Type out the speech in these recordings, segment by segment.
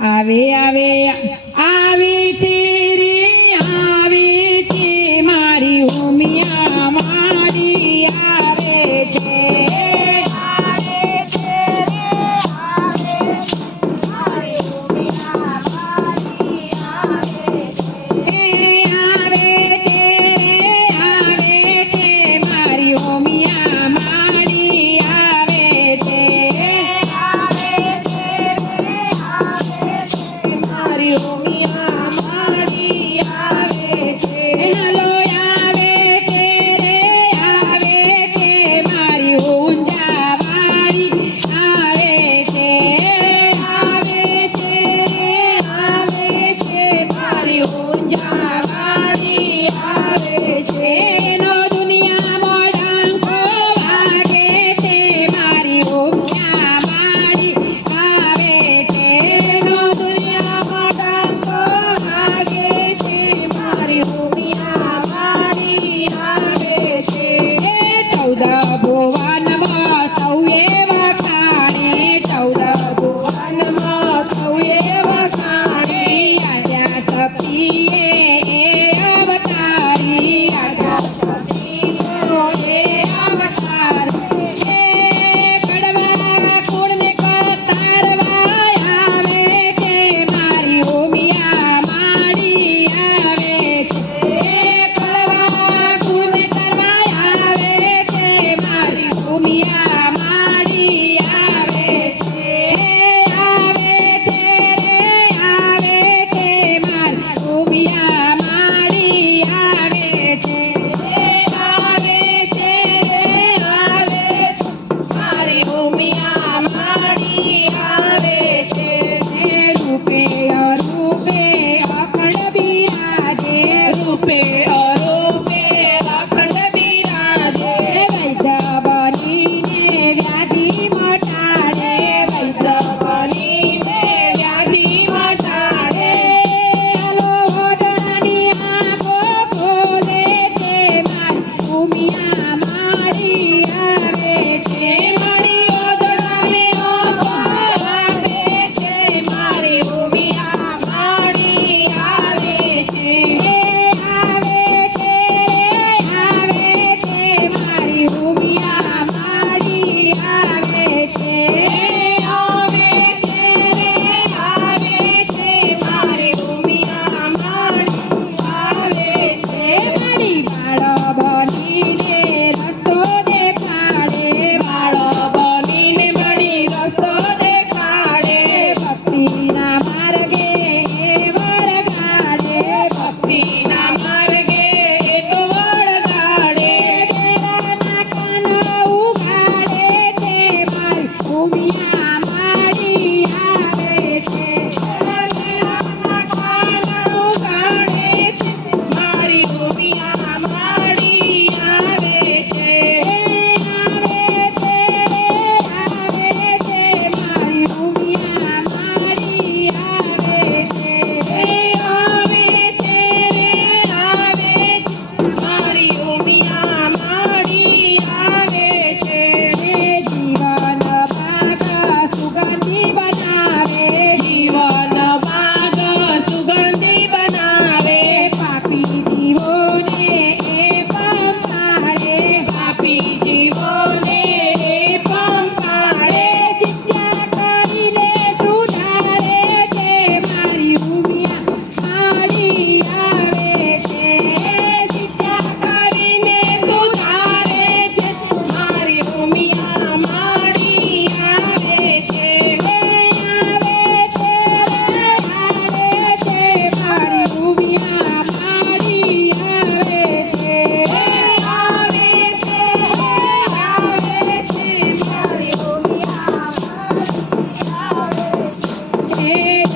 આવે આવે આવે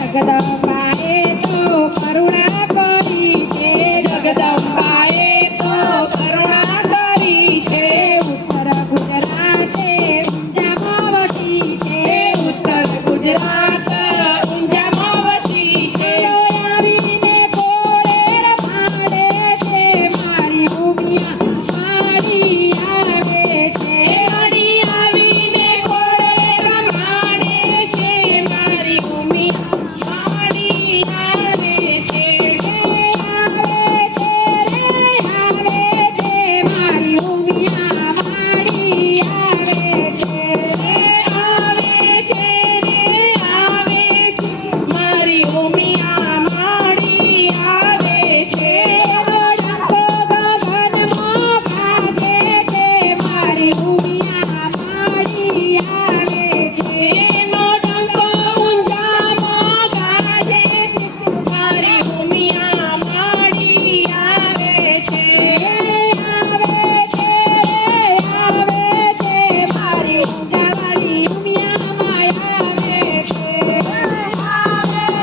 જગદંબાએ તો કરુણા